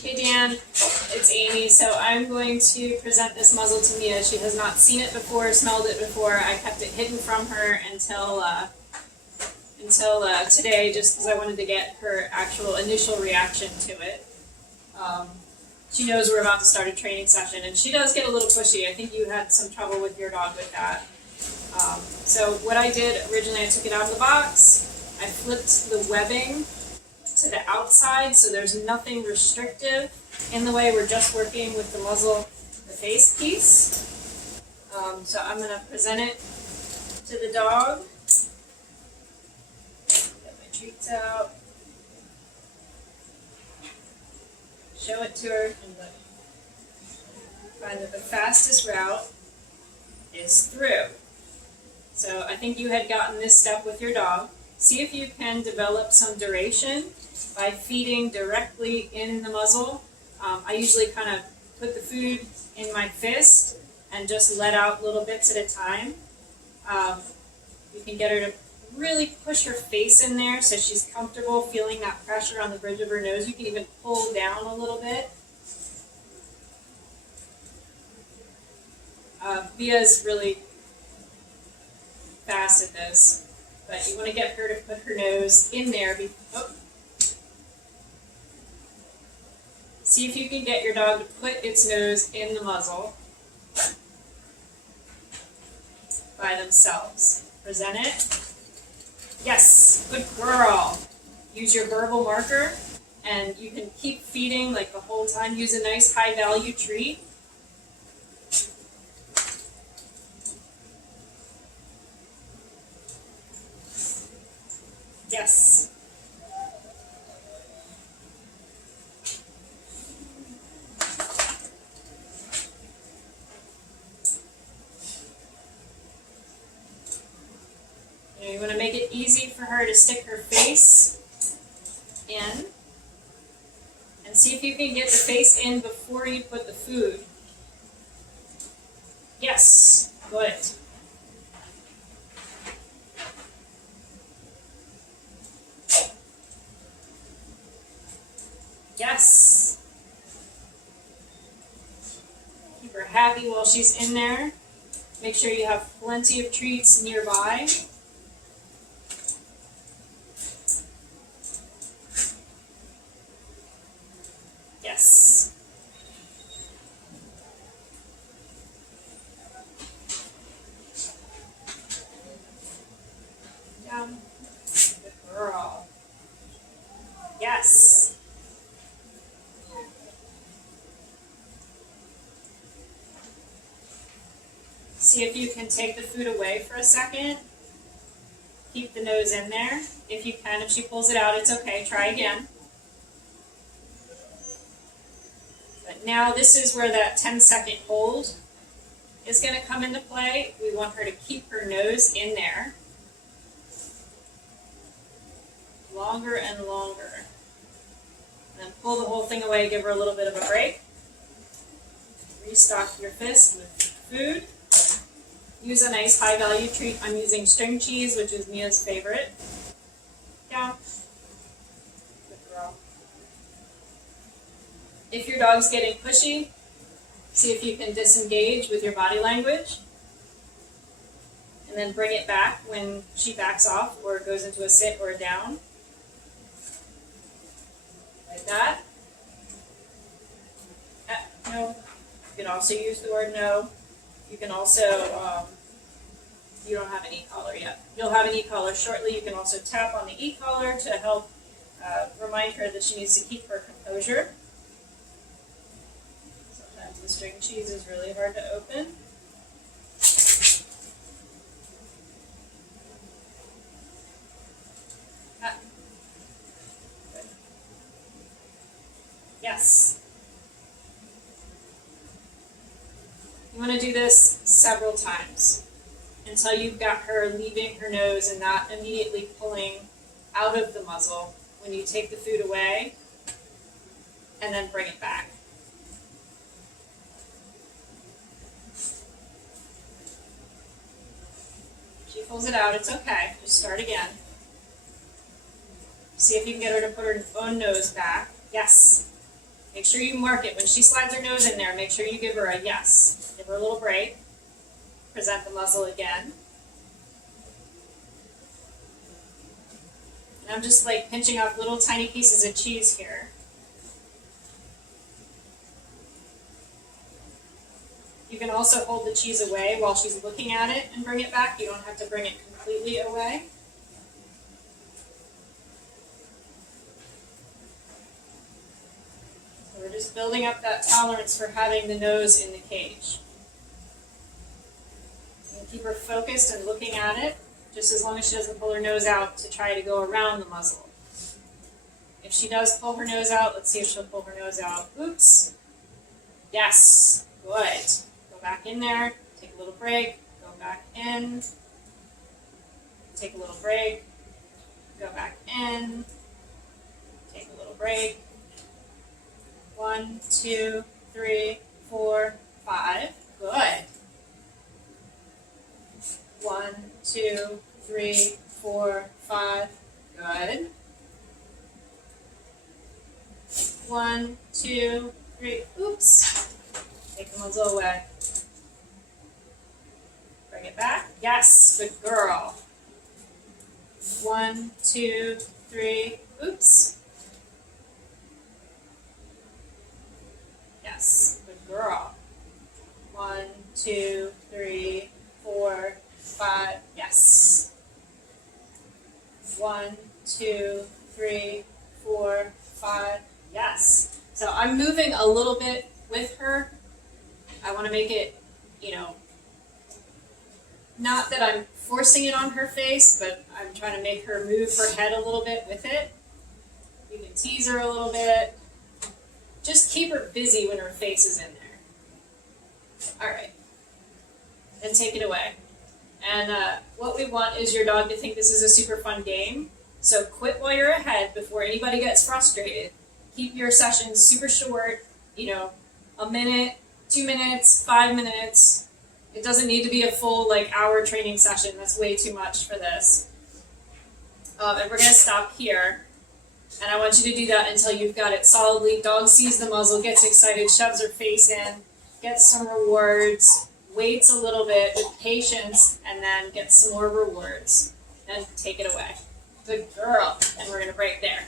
Hey Dan, it's Amy. So I'm going to present this muzzle to Mia. She has not seen it before, smelled it before. I kept it hidden from her until today, just because I wanted to get her actual initial reaction to it. She knows we're about to start a training session, and she does get a little pushy. I think you had some trouble with your dog with that. So what I did originally, I took it out of the box. I flipped the webbing to the outside, so there's nothing restrictive in the way. We're just working with the muzzle, the face piece. So I'm going to present it to the dog. Get my treats out. Show it to her, and find that the fastest route is through. So I think you had gotten this step with your dog. See if you can develop some duration by feeding directly in the muzzle. I usually kind of put the food in my fist and just let out little bits at a time. You can get her to really push her face in there so she's comfortable feeling that pressure on the bridge of her nose. You can even pull down a little bit. Via's really fast at this, but you want to get her to put her nose in there. See if you can get your dog to put its nose in the muzzle by themselves. Present it. Yes, good girl. Use your verbal marker, and you can keep feeding like the whole time. Use a nice high value treat. Yes. You want to make it easy for her to stick her face in. And see if you can get the face in before you put the food. Yes, good. Yes. Keep her happy while she's in there. Make sure you have plenty of treats nearby. Yes. Down. Good girl. Yes. See if you can take the food away for a second. Keep the nose in there. If you can, if she pulls it out, it's okay. Try again. But now this is where that 10-second hold is going to come into play. We want her to keep her nose in there longer and longer. And then pull the whole thing away, give her a little bit of a break. Restock your fist with food. Use a nice high value treat. I'm using string cheese, which is Mia's favorite. Down. Good girl. If your dog's getting pushy, see if you can disengage with your body language. And then bring it back when she backs off or goes into a sit or a down. Like that. No. You can also use the word no. You can also, you don't have an e-collar yet. You'll have an e-collar shortly. You can also tap on the e-collar to help remind her that she needs to keep her composure. Sometimes the string cheese is really hard to open. Good. Yes. You want to do this several times until you've got her leaving her nose and not immediately pulling out of the muzzle when you take the food away and then bring it back. She pulls it out, it's okay. Just start again. See if you can get her to put her own nose back. Yes. Make sure you mark it. When she slides her nose in there, make sure you give her a yes. Give her a little break. Present the muzzle again. And I'm just like pinching off little tiny pieces of cheese here. You can also hold the cheese away while she's looking at it and bring it back. You don't have to bring it completely away. So we're just building up that tolerance for having the nose in the cage. And keep her focused and looking at it, just as long as she doesn't pull her nose out to try to go around the muzzle. If she does pull her nose out, let's see if she'll pull her nose out. Oops. Yes. Good. Go back in there, take a little break, go back in, take a little break, go back in, take a little break. 1, 2, 3, 4, 5. Good. 1, 2, 3, 4, 5. Good. 1, 2, 3. Oops. Take the muzzle away. Bring it back. Yes, good girl. 1, 2, 3. Oops. Yes, good girl. 1, 2, 3, 4, 5. Yes. 1, 2, 3, 4, 5. Yes. So I'm moving a little bit with her. I want to make it, not that I'm forcing it on her face, but I'm trying to make her move her head a little bit with it. You can tease her a little bit. Just keep her busy when her face is in there. All right. Then take it away. And what we want is your dog to think this is a super fun game. So quit while you're ahead before anybody gets frustrated. Keep your sessions super short, a minute, 2 minutes, 5 minutes. It doesn't need to be a full hour training session. That's way too much for this. And we're going to stop here. And I want you to do that until you've got it solidly. Dog sees the muzzle, gets excited, shoves her face in, gets some rewards, waits a little bit with patience, and then gets some more rewards. And take it away. Good girl. And we're going to break there.